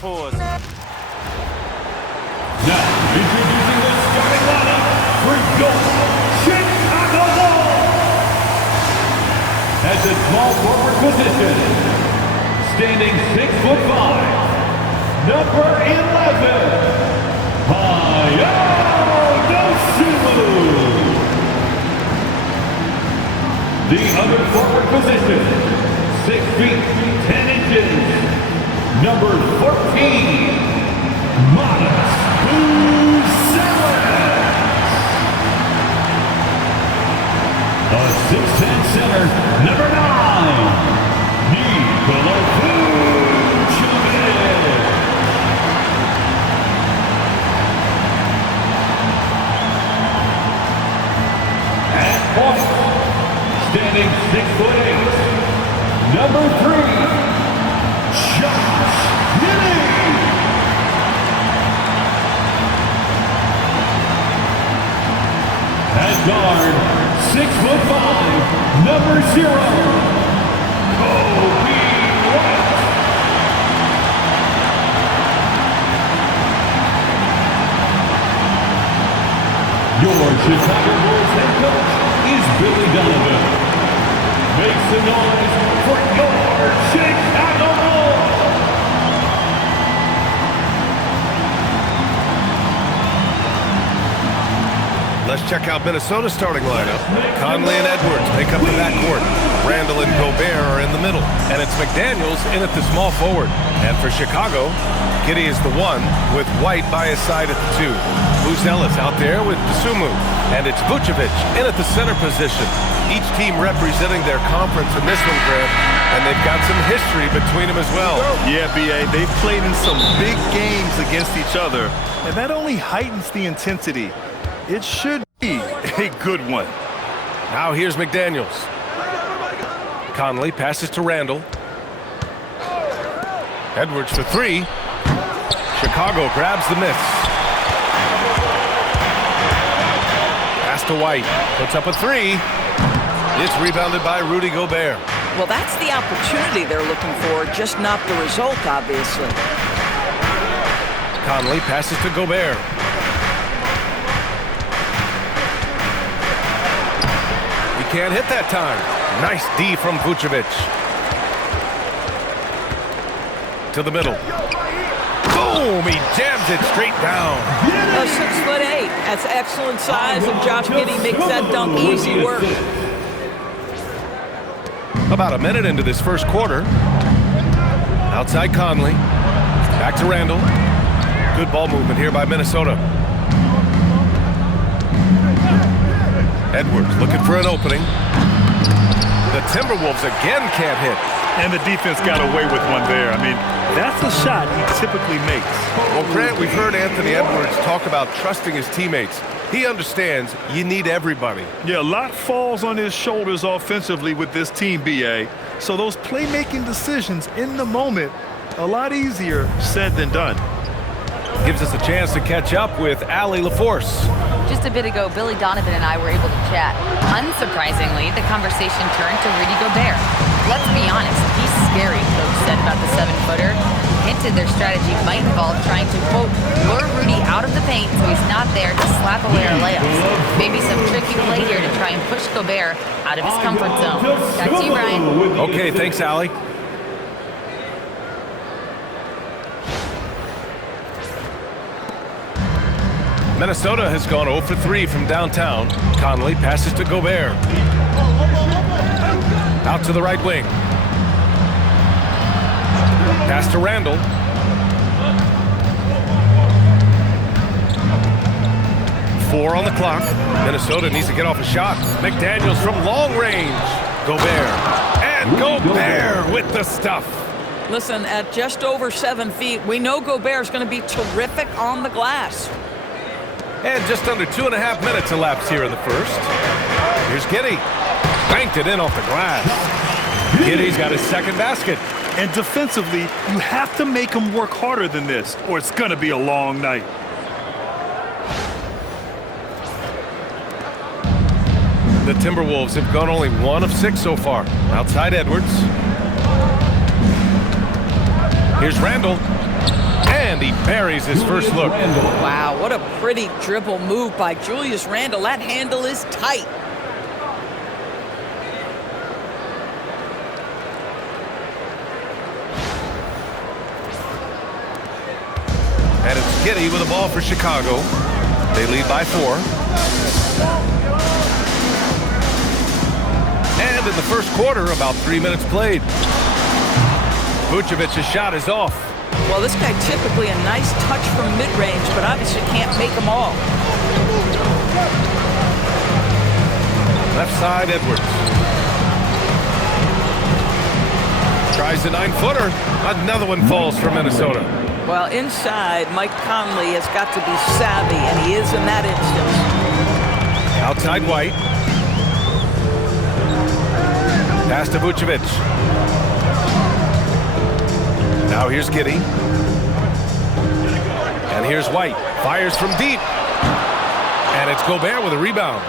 pause. Now, introducing the starting lineup for your Chicago Bulls. At the small forward position, standing 6'5", number 11, the other forward position, 6 feet 10 inches, number 14, Manas Buzelis. A 6'10" center, number 9, Nikola Vucevic. At point, standing 6'8", number 3, Josh Giddey. At guard, 6'5", number 0, Kobe White. Your Chicago Bulls head coach is Billy Donovan. Make some noise for your Chicago Bulls! Let's check out Minnesota's starting lineup. Conley and Edwards make up the backcourt. Randall and Gobert are in the middle. And it's McDaniels in at the small forward. And for Chicago, Giddey is the 1 with White by his side at the 2. Buzelis out there with Dosunmu. And it's Vucevic in at the center position. Each team representing their conference in this one, Grant. And they've got some history between them as well. Yeah, B.A., they've played in some big games against each other. And that only heightens the intensity. It should be a good one. Now here's McDaniels. Conley passes to Randall. Edwards for 3. Chicago grabs the miss. Pass to White. Puts up a 3. It's rebounded by Rudy Gobert. Well, that's the opportunity they're looking for, just not the result, obviously. Conley passes to Gobert. Can't hit that time. Nice D from Vucevic. To the middle. Boom! He jams it straight down. 6'8". That's excellent size, and Josh Giddey makes that dunk easy work. About a minute into this first quarter. Outside Conley. Back to Randall. Good ball movement here by Minnesota. Edwards looking for an opening. The Timberwolves again can't hit. And the defense got away with one there. I mean, that's a shot he typically makes. Well, Grant, we've heard Anthony Edwards talk about trusting his teammates. He understands you need everybody. Yeah, a lot falls on his shoulders offensively with this team, B.A. So those playmaking decisions in the moment, a lot easier said than done. Gives us a chance to catch up with Allie LaForce. Just a bit ago, Billy Donovan and I were able to chat. Unsurprisingly, the conversation turned to Rudy Gobert. Let's be honest, he's scary, Coach said about the 7-footer. He hinted their strategy might involve trying to, quote, lure Rudy out of the paint so he's not there to slap away our layups. Maybe some tricky play here to try and push Gobert out of his comfort zone. Back to you, Brian. Okay, thanks, Allie. Minnesota has gone 0 for 3 from downtown. Conley passes to Gobert. Out to the right wing. Pass to Randall. Four on the clock. Minnesota needs to get off a shot. McDaniels from long range. Gobert. And Gobert with the stuff. Listen, at just over 7 feet, we know Gobert's going to be terrific on the glass. And just under 2.5 minutes elapsed here in the first. Here's Giddey. Banked it in off the glass. Giddey's got his second basket. And defensively, you have to make him work harder than this, or it's going to be a long night. The Timberwolves have gone only 1 of 6 so far. Outside Edwards. Here's Randall. And he buries his first look. Wow, what a pretty dribble move by Julius Randle. That handle is tight. And it's Giddey with the ball for Chicago. They lead by 4. And in the first quarter, about 3 minutes played. Vucevic's shot is off. Well, this guy typically a nice touch from mid-range, but obviously can't make them all. Left side, Edwards. Tries a 9-footer. Another one falls for Minnesota. Well, inside, Mike Conley has got to be savvy, and he is in that instance. Outside White. Pass to Vucevic. Now here's Giddey. And here's White. Fires from deep. And it's Gobert with a rebound.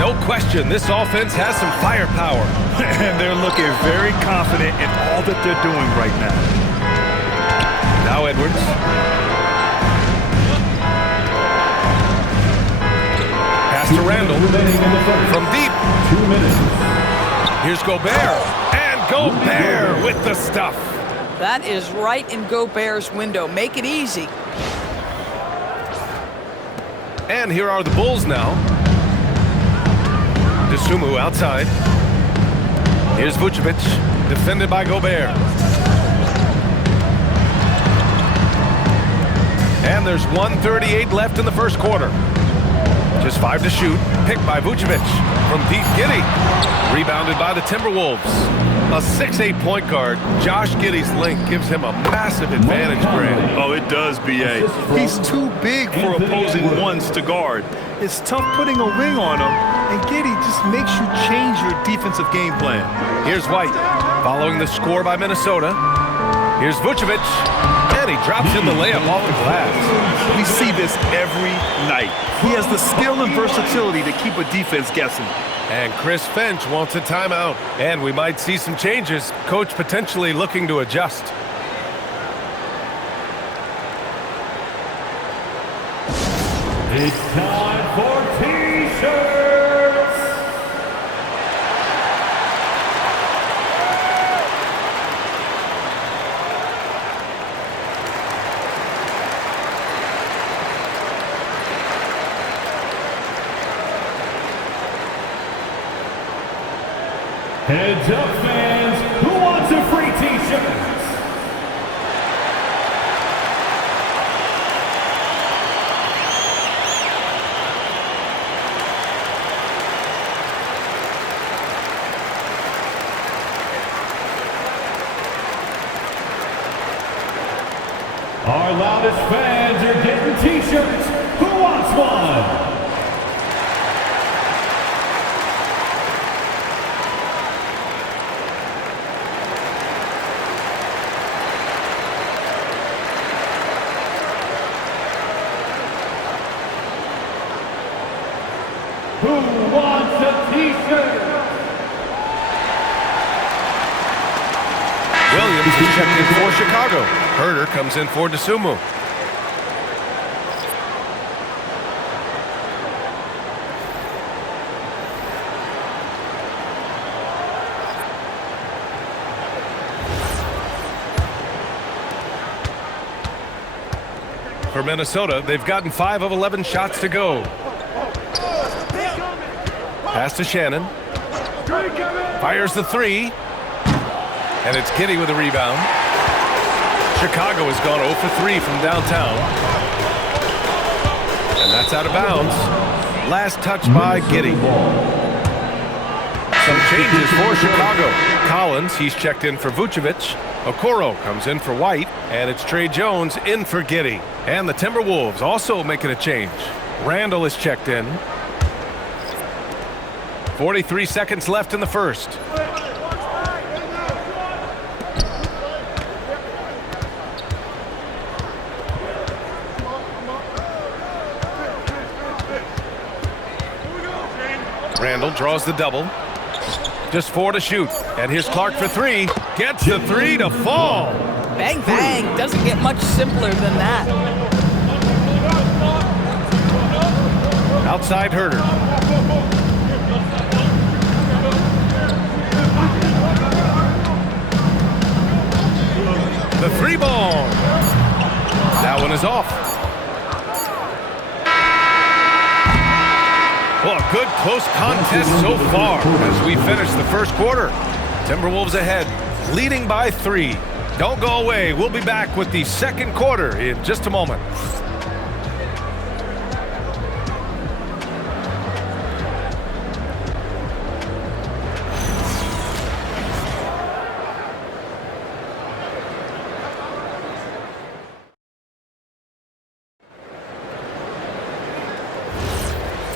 No question, this offense has some firepower. And they're looking very confident in all that they're doing right now. Now Edwards. Pass to Randle. From deep. 2 minutes. Here's Gobert. And Gobert with the stuff. That is right in Gobert's window. Make it easy. And here are the Bulls now. Dosunmu outside. Here's Vucevic, defended by Gobert. And there's 1:38 left in the first quarter. Just 5 to shoot. Picked by Vucevic. From deep, Giddey. Rebounded by the Timberwolves. A 6'8" point guard. Josh Giddey's length gives him a massive advantage, Grant. Oh, it does, B.A. He's too big for opposing ones to guard. It's tough putting a wing on him, and Giddey just makes you change your defensive game plan. Here's White, following the score by Minnesota. Here's Vucevic, and he drops in the layup off the glass. We see this every night. He has the skill and versatility to keep a defense guessing. And Chris Finch wants a timeout. And we might see some changes. Coach potentially looking to adjust. It's time for T-shirts. Heads up, fans. Who wants a free T-shirt? Our loudest fans are getting T-shirts. Who wants one? Who wants a T-shirt? Williams is checked in for Chicago. Herter comes in for Dosunmu. For Minnesota, they've gotten 5 of 11 shots to go. Pass to Shannon. Fires the 3. And it's Giddey with a rebound. Chicago has gone 0 for 3 from downtown. And that's out of bounds. Last touch by Giddey. Some changes for Chicago. Collins, he's checked in for Vucevic. Okoro comes in for White. And it's Trey Jones in for Giddey. And the Timberwolves also making a change. Randle is checked in. 43 seconds left in the first. Randle draws the double. Just 4 to shoot. And here's Clark for 3. Gets the 3 to fall. Bang, bang. Doesn't get much simpler than that. Outside Herter. The 3 ball. That one is off. Well, a good close contest so far as we finish the first quarter. Timberwolves ahead, leading by 3. Don't go away. We'll be back with the second quarter in just a moment.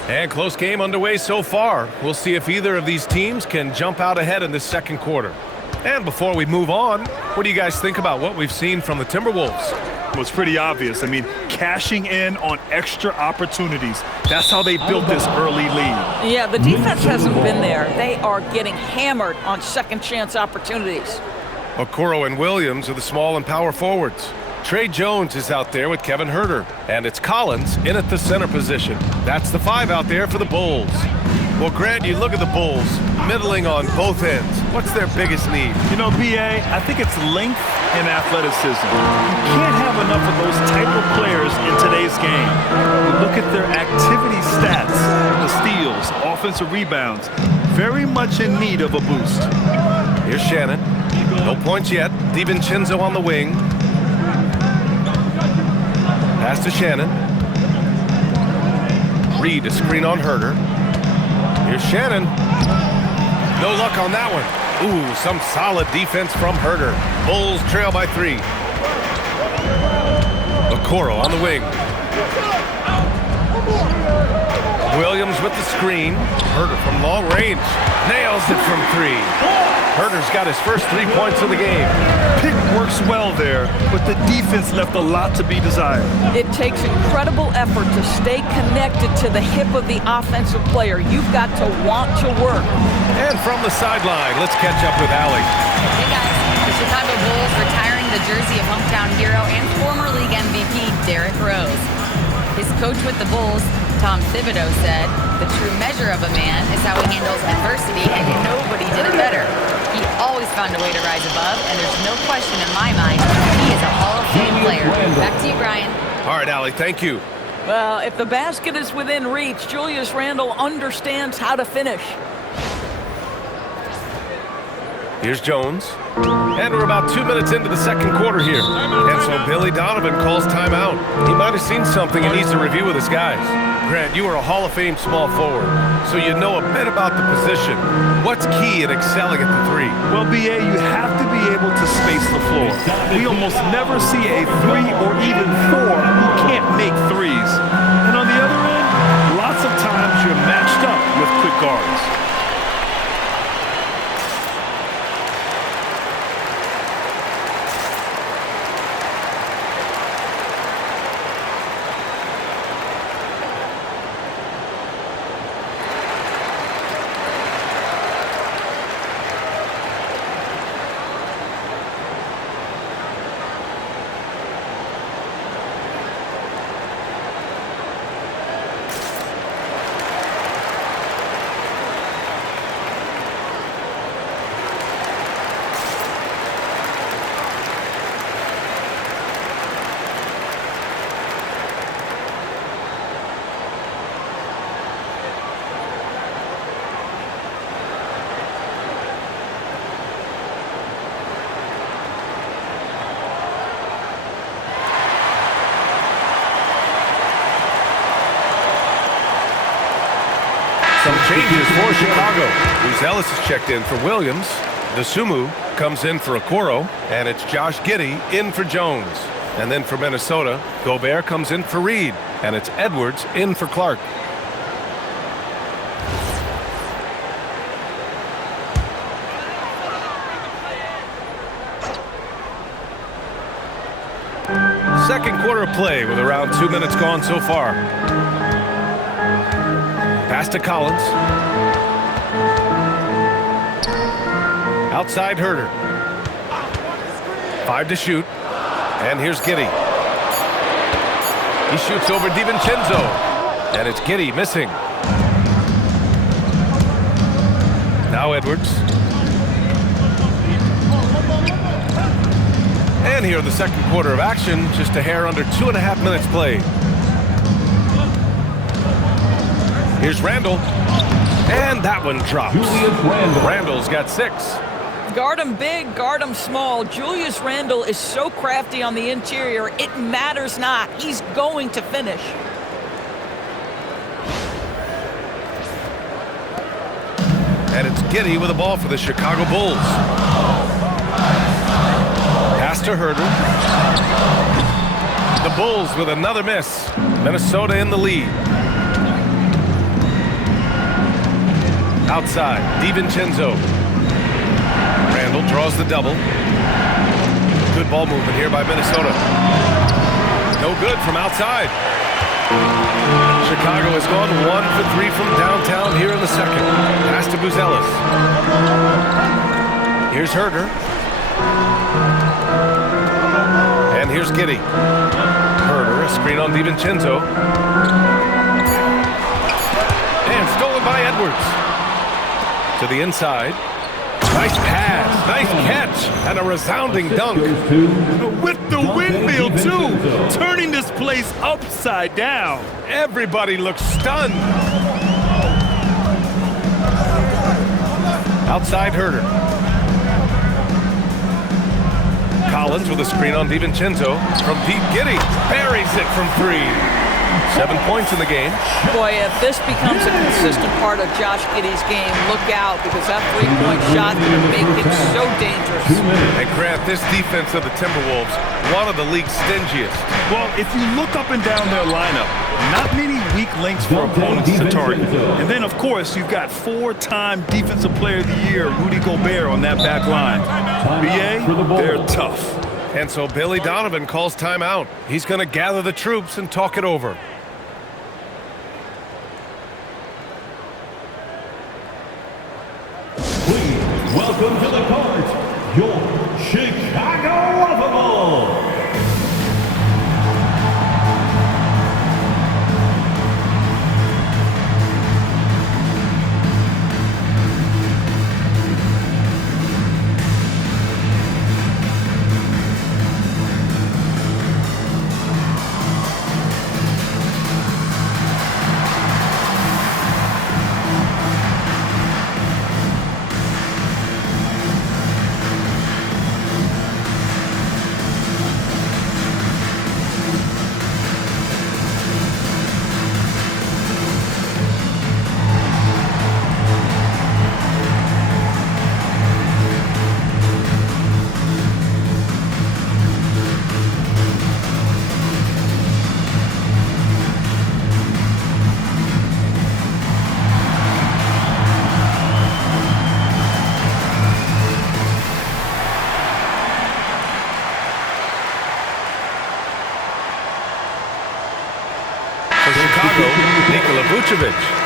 And close game underway so far. We'll see if either of these teams can jump out ahead in this second quarter. And before we move on, what do you guys think about what we've seen from the Timberwolves? Well, it's pretty obvious. I mean, cashing in on extra opportunities. That's how they built this early lead. Yeah, the defense hasn't been there. They are getting hammered on second chance opportunities. Okoro and Williams are the small and power forwards. Trey Jones is out there with Kevin Herter. And it's Collins in at the center position. That's the 5 out there for the Bulls. Well, Grant, you look at the Bulls, middling on both ends. What's their biggest need? You know, B.A., I think it's length and athleticism. You can't have enough of those type of players in today's game. You look at their activity stats, the steals, offensive rebounds, very much in need of a boost. Here's Shannon. No points yet. DiVincenzo on the wing. Pass to Shannon. Reed, a screen on Herter. Here's Shannon. No luck on that one. Ooh, some solid defense from Herter. Bulls trail by 3. Okoro on the wing. Williams with the screen. Herter from long range. Nails it from 3. Herter's got his first 3 points of the game. Pick works well there, but the defense left a lot to be desired. It takes incredible effort to stay connected to the hip of the offensive player. You've got to want to work. And from the sideline, let's catch up with Allie. Hey guys, the Chicago Bulls retiring the jersey of hometown hero and former league MVP Derrick Rose. His coach with the Bulls, Tom Thibodeau, said, "The true measure of a man is how he handles adversity, and nobody did it better. He always found a way to rise above, and there's no question in my mind he is a Hall of Fame player." Back to you, Brian. All right, Allie, thank you. Well, if the basket is within reach, Julius Randle understands how to finish. Here's Jones. And we're about 2 minutes into the second quarter here. And so Billy Donovan calls timeout. He might have seen something he needs to review with his guys. Grant, you are a Hall of Fame small forward, so you know a bit about the position. What's key in excelling at the 3? Well, B.A., you have to be able to space the floor. We almost never see a 3 or even 4 who can't make threes. And on the other end, lots of times you're matched up with quick guards. Some changes for Chicago. Bruce Ellis is checked in for Williams. Dosunmu comes in for Okoro. And it's Josh Giddey in for Jones. And then for Minnesota, Gobert comes in for Reed. And it's Edwards in for Clark. Second quarter play with around 2 minutes gone so far. Pass to Collins. Outside Herder. 5 to shoot. And here's Giddey. He shoots over DiVincenzo. And it's Giddey missing. Now Edwards. And here in the second quarter of action, just a hair under 2.5 minutes played. Here's Randle. And that one drops. Randle's got 6. Guard him big, guard him small. Julius Randle is so crafty on the interior, it matters not. He's going to finish. And it's Giddey with the ball for the Chicago Bulls. Pass to Herder. The Bulls with another miss. Minnesota in the lead. Outside, DiVincenzo. Randle draws the double. Good ball movement here by Minnesota. No good from outside. Chicago has gone 1 for 3 from downtown here in the second. Pass to Buzelis. Here's Herder. And here's Giddey. Herder, a screen on DiVincenzo. And stolen by Edwards. To the inside. Nice pass, nice catch, and a resounding dunk. With the windmill, too, turning this place upside down. Everybody looks stunned. Outside Herder. Collins with a screen on DiVincenzo. From deep, Giddey buries it from 3. 7 points in the game. Boy, if this becomes a consistent part of Josh Giddey's game, look out, because that three-point shot is going to make it so dangerous. And Grant, this defense of the Timberwolves, one of the league's stingiest. Well, if you look up and down their lineup, not many weak links for opponents to target. And then, of course, you've got 4-time Defensive Player of the Year, Rudy Gobert, on that back line. BA, they're tough. And so Billy Donovan calls timeout. He's going to gather the troops and talk it over. Please welcome to the court, your Chicago Bulls.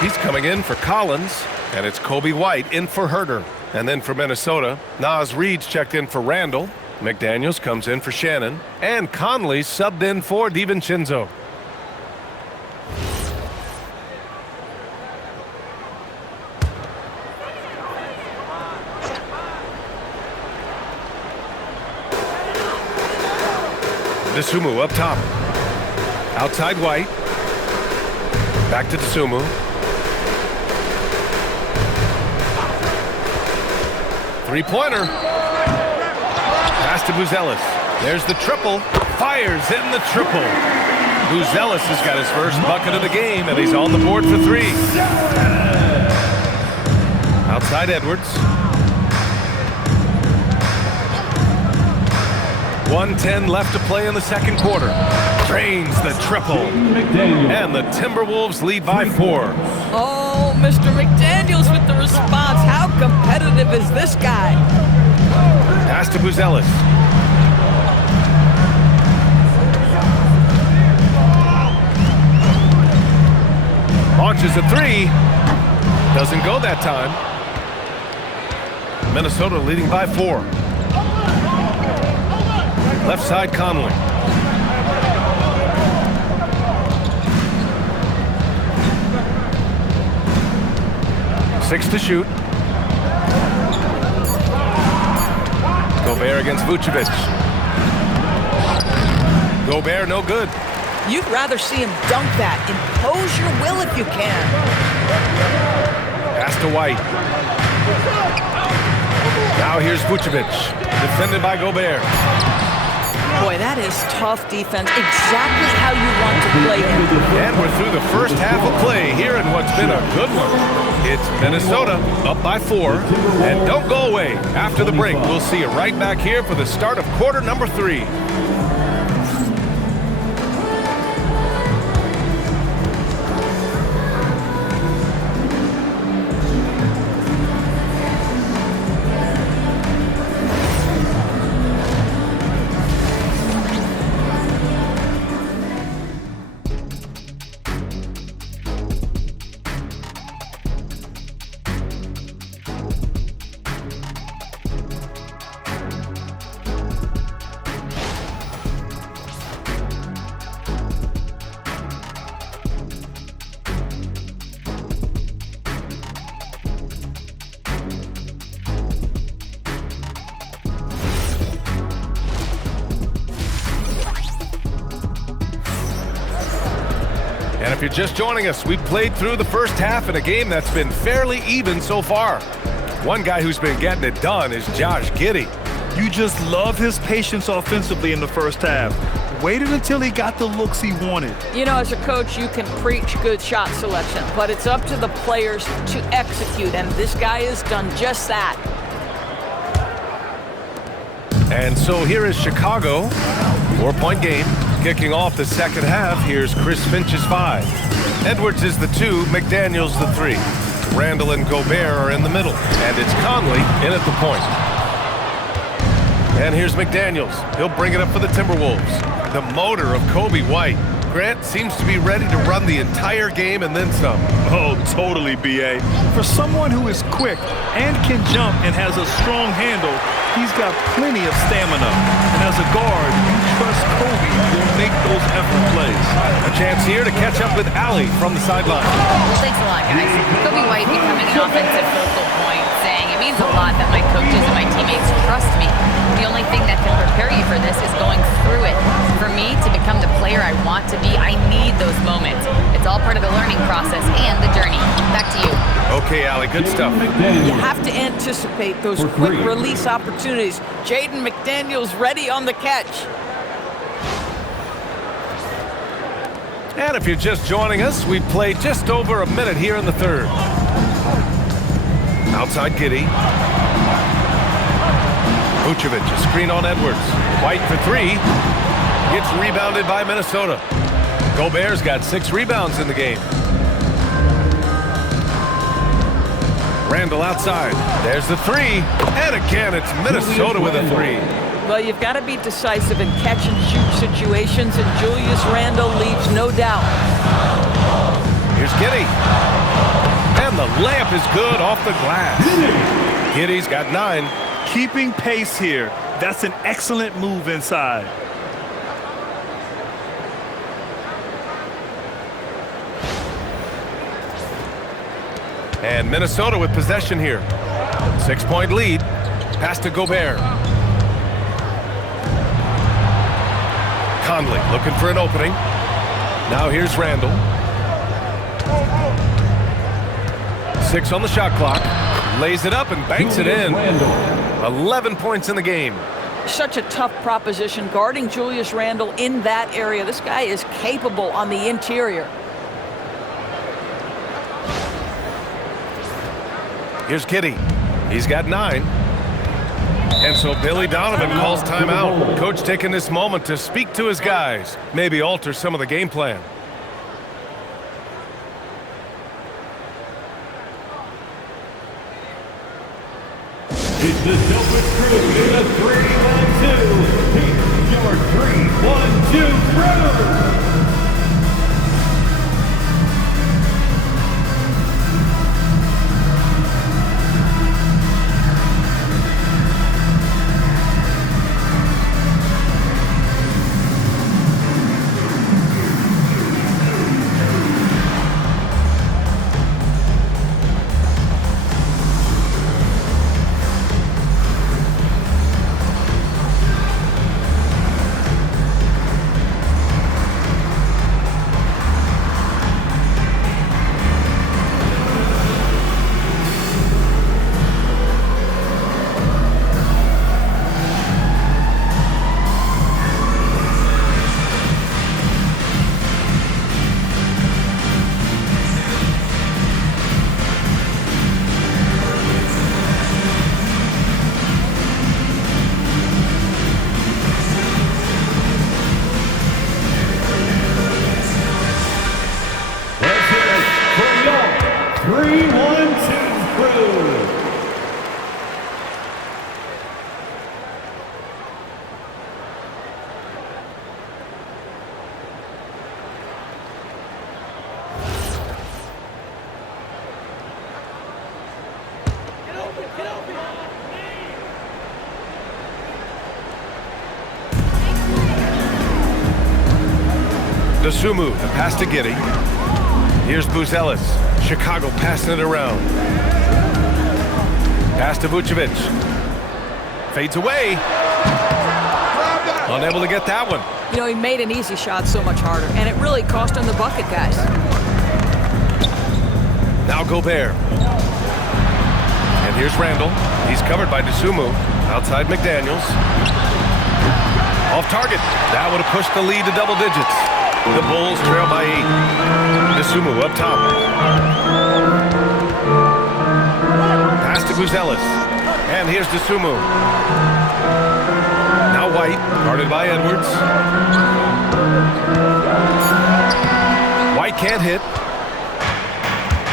He's coming in for Collins, and it's Kobe White in for Herder. And then for Minnesota, Naz Reid's checked in for Randle. McDaniels comes in for Shannon, and Conley subbed in for DiVincenzo. Dosunmu up top. Outside White. Back to Dosunmu. Three-pointer. Pass to Buzelis. There's the triple. Fires in the triple. Buzelis has got his first bucket of the game, and he's on the board for 3. Outside Edwards. 1:10 left to play in the second quarter. Drains the triple. And the Timberwolves lead by 4. Oh, Mr. McDaniels with the response. How competitive is this guy? Pass to Buzelis. Launches a 3. Doesn't go that time. Minnesota leading by 4. Left side, Conley. Six to shoot. Gobert against Vucevic. Gobert, no good. You'd rather see him dunk that. Impose your will if you can. Pass to White. Now here's Vucevic, defended by Gobert. Boy, that is tough defense. Exactly how you want to play him. And we're through the first half of play here in what's been a good one. It's Minnesota up by 4. And don't go away. After the break, we'll see you right back here for the start of quarter number 3. And if you're just joining us, we played through the first half in a game that's been fairly even so far. One guy who's been getting it done is Josh Giddey. You just love his patience offensively in the first half. Waited until he got the looks he wanted. You know, as a coach, you can preach good shot selection, but it's up to the players to execute, and this guy has done just that. And so here is Chicago, 4-point game. Kicking off the second half, here's Chris Finch's 5. Edwards is the 2, McDaniels the 3. Randall and Gobert are in the middle, and it's Conley in at the point. And here's McDaniels. He'll bring it up for the Timberwolves. The motor of Kobe White. Grant seems to be ready to run the entire game and then some. Oh, totally, B.A. For someone who is quick and can jump and has a strong handle, he's got plenty of stamina. And as a guard, you trust Kobe will make those effort plays. A chance here to catch up with Allie from the sideline. Well, thanks a lot, guys. Kobe White becoming an offensive focal point, saying it means a lot that my coaches and my teammates trust me. The only thing that can prepare you for this is going through it. For me to become the player I want to be, I need those moments. It's all part of the learning process and the journey. Back to you. Okay, Allie, good stuff. You have to anticipate those quick release opportunities. Jaden McDaniels ready on the catch. And if you're just joining us, we played just over a minute here in the third. Outside Giddey. Vucevic, a screen on Edwards. White for 3. Gets rebounded by Minnesota. Gobert's got 6 rebounds in the game. Randall outside. There's the 3. And again, it's Minnesota with a 3. Well, you've got to be decisive in catch-and-shoot situations, and Julius Randle leaves no doubt. Here's Giddey. And the layup is good off the glass. Giddey's got 9. Keeping pace here. That's an excellent move inside. And Minnesota with possession here. 6-point lead. Pass to Gobert. Conley looking for an opening. Now here's Randall. 6 on the shot clock. Lays it up and banks it in. 11 points in the game. Such a tough proposition guarding Julius Randle in that area. This guy is capable on the interior. Here's Giddey. He's got 9. And so Billy Donovan calls timeout. Coach taking this moment to speak to his guys. Maybe alter some of the game plan. It's the Silver Crew in the 3-1-2. Here's your 3-1-2 crew. DeSumo, the pass to Giddey. Here's Buzelis. Chicago passing it around. Pass to Vucevic. Fades away. Unable to get that one. You know, he made an easy shot so much harder, and it really cost him the bucket, guys. Now Gobert. And here's Randall. He's covered by DeSumo. Outside McDaniels. Off target. That would have pushed the lead to double digits. The Bulls trail by 8. DeSumo up top. Pass to Buzelis. And here's DeSumo. Now White, guarded by Edwards. White can't hit.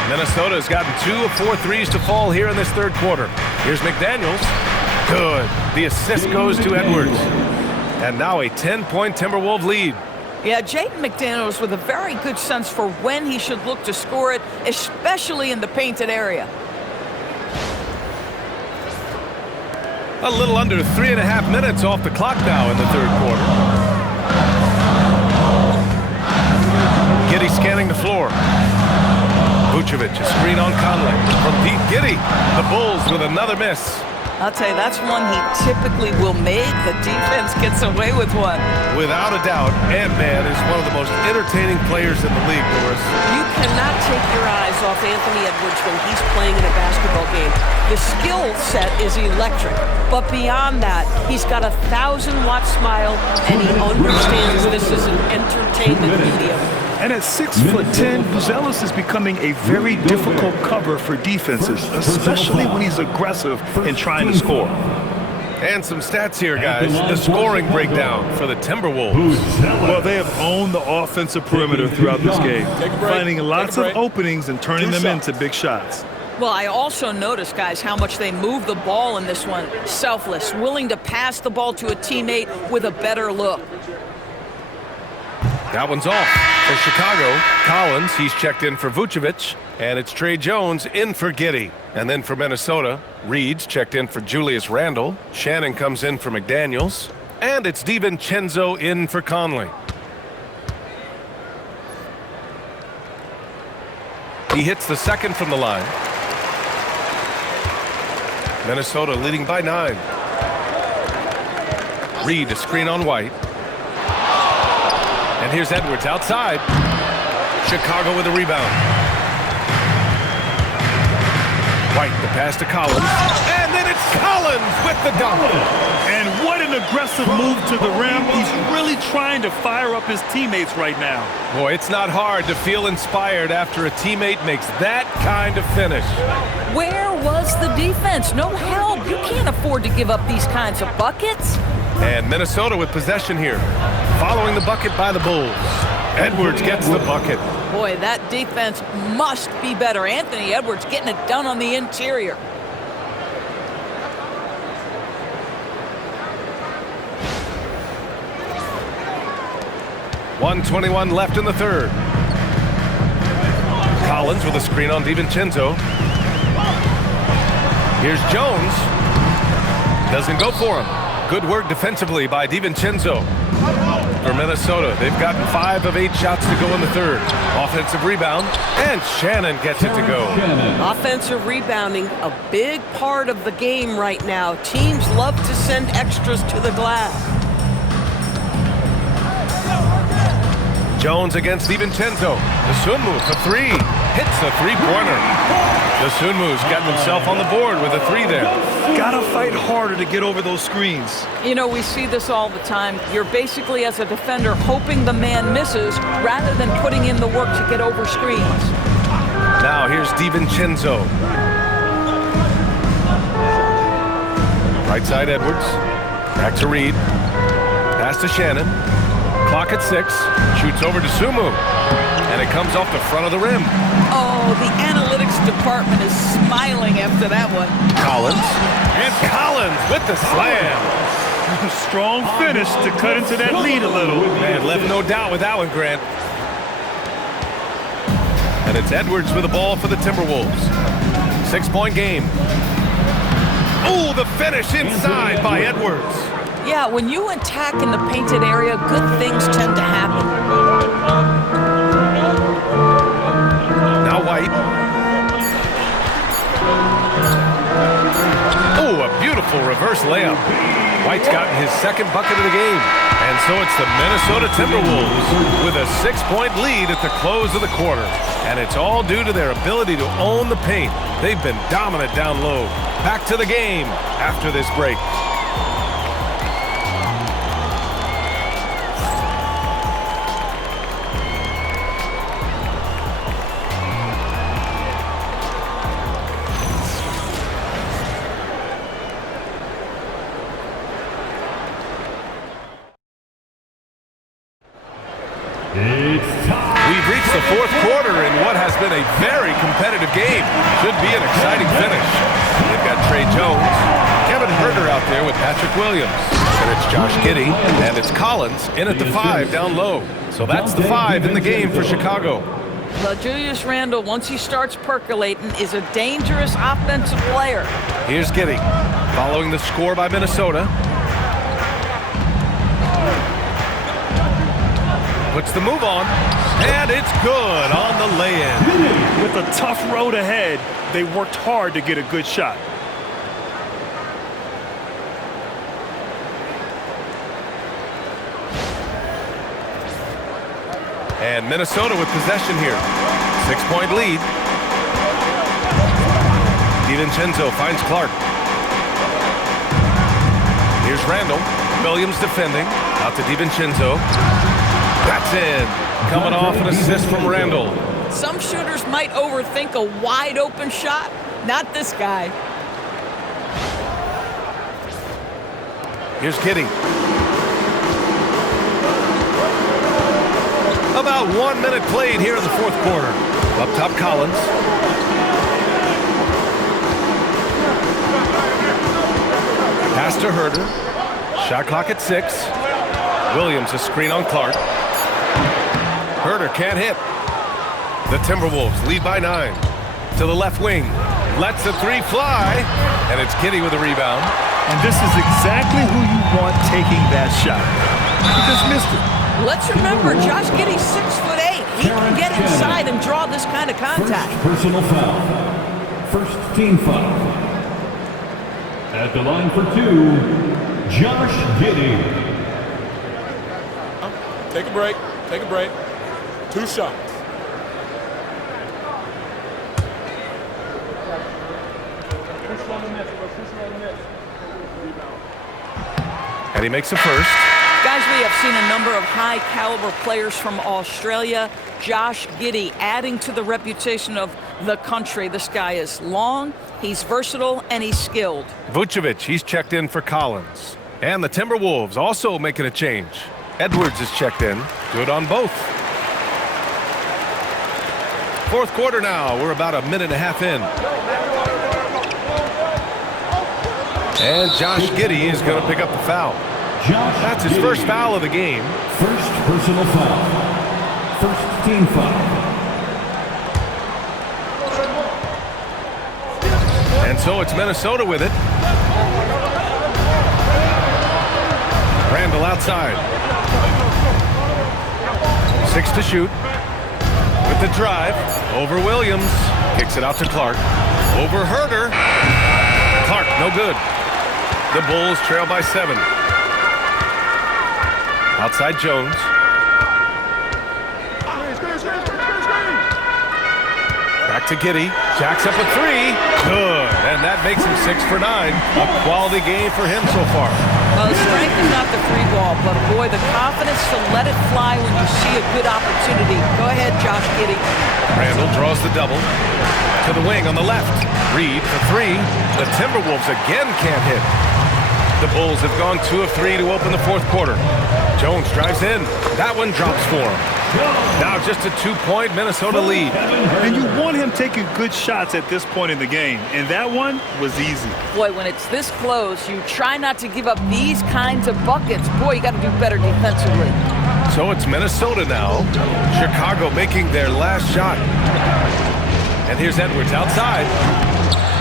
Minnesota has gotten 2 of 4 threes to fall here in this third quarter. Here's McDaniels. Good. The assist goes to Edwards. And now a 10-point Timberwolves lead. Yeah, Jaden McDaniels with a very good sense for when he should look to score it, especially in the painted area. A little under 3.5 minutes off the clock now in the third quarter. Giddey scanning the floor. Vucevic, a screen on Conley. From deep, Giddey. The Bulls with another miss. I'll tell you, that's one he typically will make. The defense gets away with one. Without a doubt, Ant-Man is one of the most entertaining players in the league, Doris. You cannot take your eyes off Anthony Edwards when he's playing in a basketball game. The skill set is electric, but beyond that, he's got a 1,000-watt smile, and he understands this is an entertainment medium. And at 6'10", Buzelis is becoming a very difficult cover for defenses, especially when he's aggressive and trying to score. And some stats here, guys. The scoring breakdown for the Timberwolves. Well, they have owned the offensive perimeter throughout this game, finding lots of openings and turning them into big shots. Well, I also noticed, guys, how much they move the ball in this one. Selfless, willing to pass the ball to a teammate with a better look. That one's off for Chicago. Collins, he's checked in for Vucevic. And it's Trey Jones in for Giddey. And then for Minnesota, Reed's checked in for Julius Randle. Shannon comes in for McDaniels. And it's DiVincenzo in for Conley. He hits the second from the line. Minnesota leading by 9. Reed, a screen on White. And here's Edwards outside. Chicago with a rebound. White, the pass to Collins. And then it's Collins with the dunk. And what an aggressive move to the rim. He's really trying to fire up his teammates right now. Boy, it's not hard to feel inspired after a teammate makes that kind of finish. Where was the defense? No help. You can't afford to give up these kinds of buckets. And Minnesota with possession here. Following the bucket by the Bulls. Edwards gets the bucket. Boy, that defense must be better. Anthony Edwards getting it done on the interior. .121 left in the third. Collins with a screen on DiVincenzo. Here's Jones. Doesn't go for him. Good work defensively by DiVincenzo. For Minnesota, they've gotten 5 of 8 shots to go in the third. Offensive rebound, and Shannon gets it to go. Offensive rebounding, a big part of the game right now. Teams love to send extras to the glass. Jones against DiVincenzo. DeSumo for 3. Hits a three-pointer. DeSumo's gotten himself on the board with a 3 there. Gotta fight harder to get over those screens. You know, we see this all the time. You're basically, as a defender, hoping the man misses rather than putting in the work to get over screens. Now here's DiVincenzo. Right side Edwards. Back to Reed. Pass to Shannon. Clock at 6. Shoots over to DeSumo. And it comes off the front of the rim. Oh, the analytics department is smiling after that one. Collins. And Collins with the slam. Strong finish to cut into that lead a little. Man, left no doubt with that one, Grant. And it's Edwards with the ball for the Timberwolves. 6-point game. Oh, the finish inside by Edwards. Yeah, when you attack in the painted area, good things tend to happen. Now White. Oh, a beautiful reverse layup. White's gotten his second bucket of the game. And so it's the Minnesota Timberwolves with a 6-point lead at the close of the quarter. And it's all due to their ability to own the paint. They've been dominant down low. Back to the game after this break. It's time. We've reached the fourth quarter in what has been a very competitive game. Should be an exciting finish. They've got Trey Jones, Kevin Huerter out there with Patrick Williams. And it's Josh Giddey, and it's Collins in at the 5 down low. So that's the 5 in the game for Chicago. Well, Julius Randle, once he starts percolating, is a dangerous offensive player. Here's Giddey, following the score by Minnesota. Puts the move on, and it's good on the lay-in. With a tough road ahead, they worked hard to get a good shot. And Minnesota with possession here. 6-point lead. DiVincenzo finds Clark. Here's Randle. Williams defending. Out to DiVincenzo. That's in. Coming off an assist from Randle. Some shooters might overthink a wide open shot. Not this guy. Here's Giddey. About 1 minute played here in the fourth quarter. Up top, Collins. Pass to Huerter. Shot clock at 6. Williams a screen on Clark. Huerter can't hit. The Timberwolves lead by 9. To the left wing. Lets the 3 fly. And it's Giddey with a rebound. And this is exactly who you want taking that shot. He just missed it. Let's remember, Josh Giddey's 6'8". He can get inside and draw this kind of contact. First personal foul. First team foul. At the line for 2, Josh Giddey. Take a break. Take a break. 2 shots. And he makes the first. Guys, we have seen a number of high-caliber players from Australia. Josh Giddey adding to the reputation of the country. This guy is long, he's versatile, and he's skilled. Vucevic, he's checked in for Collins. And the Timberwolves also making a change. Edwards is checked in. Good on both. Fourth quarter now. We're about a minute and a half in. And Josh Giddey is going to pick up the foul. That's his first foul of the game. First personal foul. First team foul. And so it's Minnesota with it. Randle outside. 6 to shoot. With the drive. Over Williams. Kicks it out to Clark. Over Huerter. Clark, no good. The Bulls trail by 7. Outside Jones. Back to Giddey. Jacks up a 3. Good. And that makes him 6 for 9. A quality game for him so far. Well, the strength is not the free ball, but boy, the confidence to let it fly when you see a good opportunity. Go ahead, Josh Giddey. Randle draws the double. To the wing on the left. Reed for 3. The Timberwolves again can't hit. The Bulls have gone 2 of 3 to open the fourth quarter. Jones drives in. That one drops for him. Now just a 2-point Minnesota lead. And you want him taking good shots at this point in the game. And that one was easy. Boy, when it's this close, you try not to give up these kinds of buckets. Boy, you got to do better defensively. So it's Minnesota now. Chicago making their last shot. And here's Edwards outside.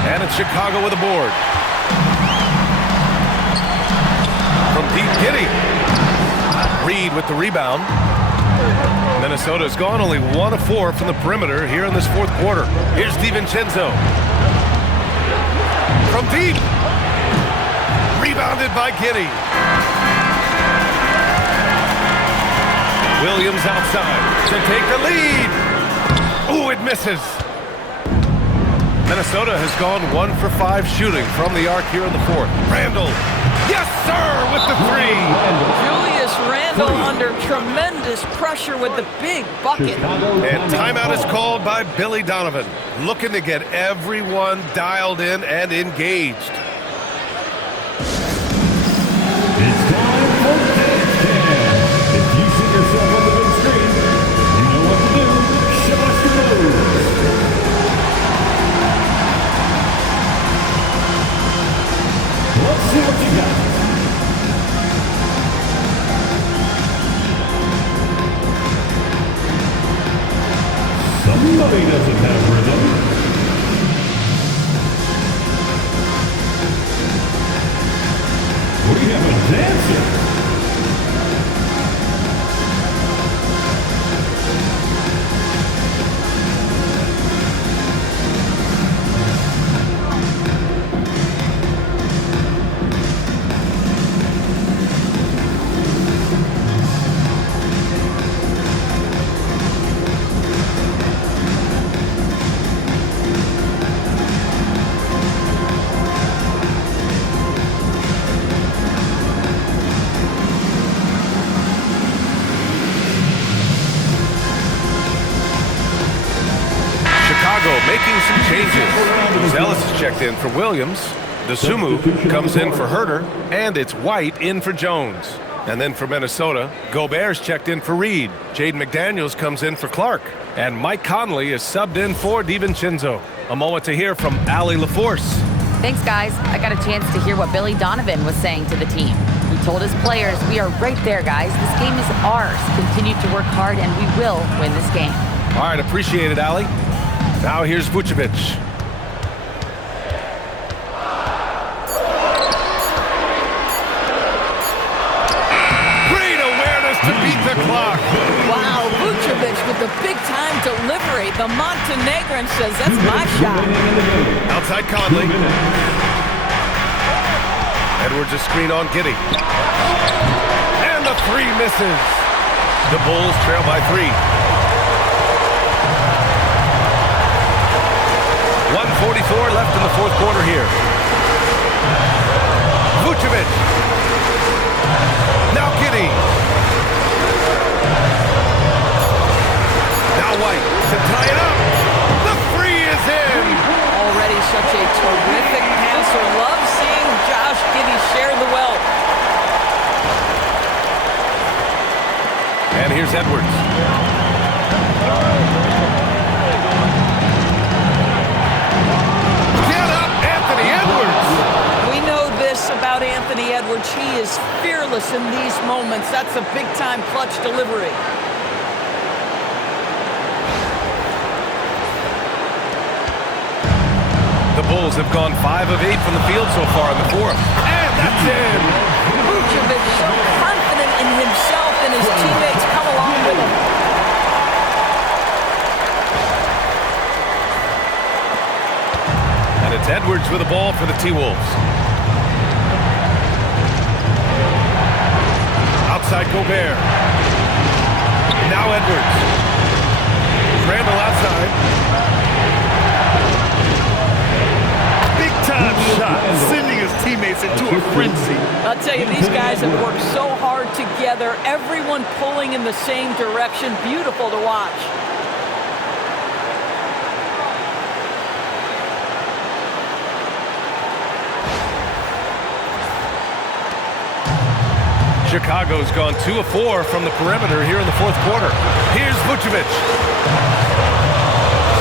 And it's Chicago with a board. From deep, Giddey. Reed with the rebound. Minnesota's gone only 1 of 4 from the perimeter here in this fourth quarter. Here's DiVincenzo. From deep. Rebounded by Giddey. Williams outside to take the lead. Ooh, it misses. Minnesota has gone 1 for 5 shooting from the arc here in the fourth. Randall. Yes, sir, with the three. Julius Randle under tremendous pressure with the big bucket. And timeout is called by Billy Donovan, looking to get everyone dialed in and engaged. It's time for Dance Cam. If you see yourself on the big screen, you know what to do. Show us your moves. Let's see what you got. Somebody doesn't have rhythm. We have a dancer. Making some changes. Ellis is checked in for Williams. DeSumo comes in for Herter. And it's White in for Jones. And then for Minnesota, Gobert's checked in for Reed. Jaden McDaniels comes in for Clark. And Mike Conley is subbed in for DiVincenzo. A moment to hear from Allie LaForce. Thanks, guys. I got a chance to hear what Billy Donovan was saying to the team. He told his players, we are right there, guys. This game is ours. Continue to work hard, and we will win this game. All right, appreciate it, Allie. Now here's Vucevic. Great awareness to beat the clock. Wow, Vucevic with the big-time delivery. The Montenegrin says, that's my shot. Outside Conley. Edwards a screen on Giddey. And the three misses. The Bulls trail by 3. 1:44 left in the fourth quarter here. Vucevic. Now Giddey. Now White to tie it up. The three is in. Already such a terrific passer. Love seeing Josh Giddey share the wealth. And here's Edwards. About Anthony Edwards, he is fearless in these moments. That's a big-time clutch delivery. The Bulls have gone 5 of 8 from the field so far in the fourth. And that's in! Vucevic so confident in himself, and his teammates come along with him. And it's Edwards with the ball for the T-Wolves. Outside Gobert. Now Edwards. Randall outside. Big time shot, sending his teammates into a frenzy. I'll tell you, these guys have worked so hard together. Everyone pulling in the same direction. Beautiful to watch. Chicago's gone 2 of 4 from the perimeter here in the fourth quarter. Here's Vucevic.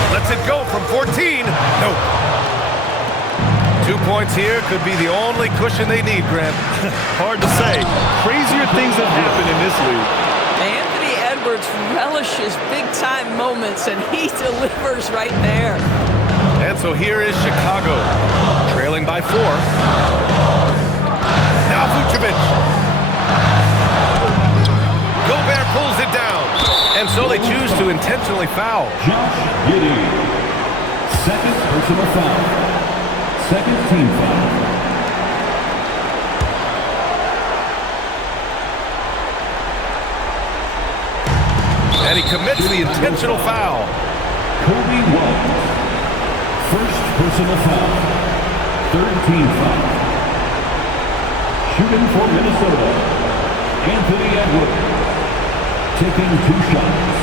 Lets it go from 14. Nope. 2 points here could be the only cushion they need, Grant. Hard to say. Crazier things have happened in this league. Anthony Edwards relishes big-time moments, and he delivers right there. And so here is Chicago, trailing by 4. Now Vucevic. Gobert pulls it down. And so they choose to intentionally foul. Josh Giddey. Second personal foul. Second team foul. And he commits the intentional foul. Kobe White. First personal foul. Third team foul. Shooting for Minnesota. Anthony Edwards. Taking 2 shots.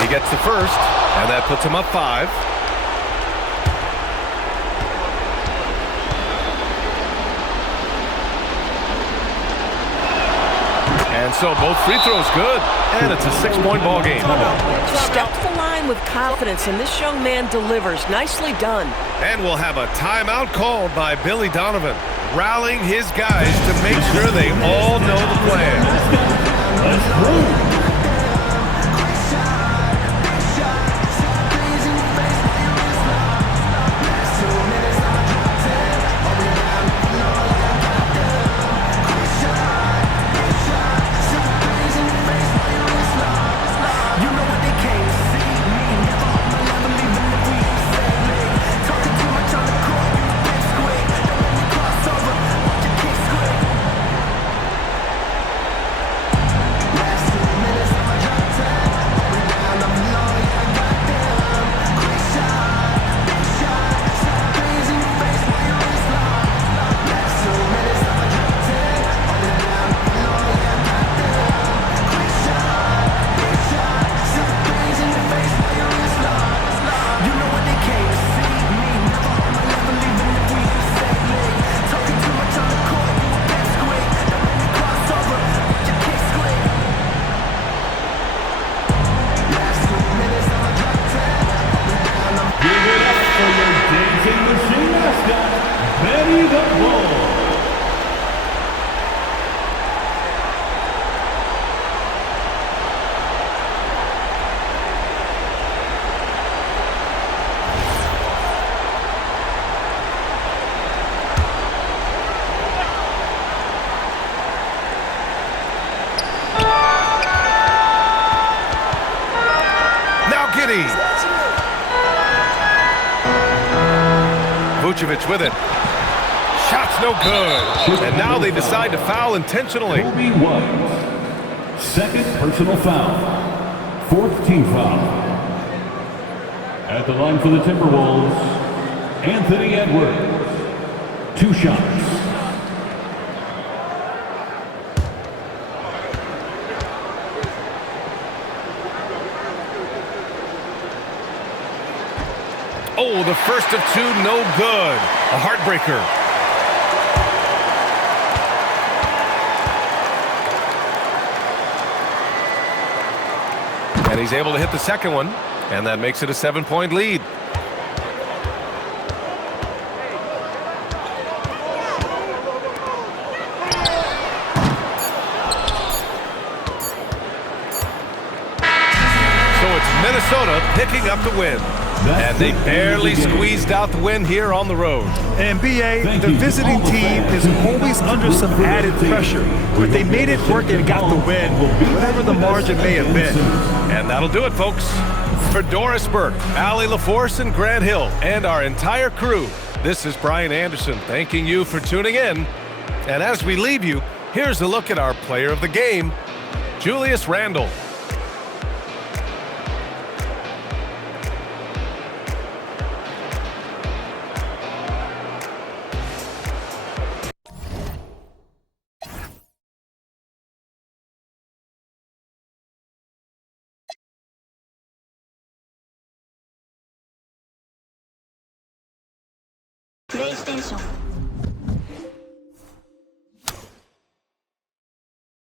He gets the first, and that puts him up 5. And so both free throws good, and it's a 6-point ball game. Step to the line with confidence, and this young man delivers. Nicely done. And we'll have a timeout called by Billy Donovan, rallying his guys to make sure they all know the plan. Let's go. Vucevic with it. Shot's no good. And now they decide to foul intentionally. Kobe White. Second personal foul. Fourth team foul. At the line for the Timberwolves, Anthony Edwards. 2 shots. Oh, the first of 2, no good. A heartbreaker. And he's able to hit the second one, and that makes it a 7-point lead. So it's Minnesota picking up the win. And they barely squeezed out the win here on the road. And B.A., the visiting team is always under some added pressure, but they made it work and got the win, whatever the margin may have been. And that'll do it, folks. For Doris Burke, Allie LaForce, and Grant Hill, and our entire crew, this is Brian Anderson thanking you for tuning in. And as we leave you, here's a look at our player of the game, Julius Randle. PlayStation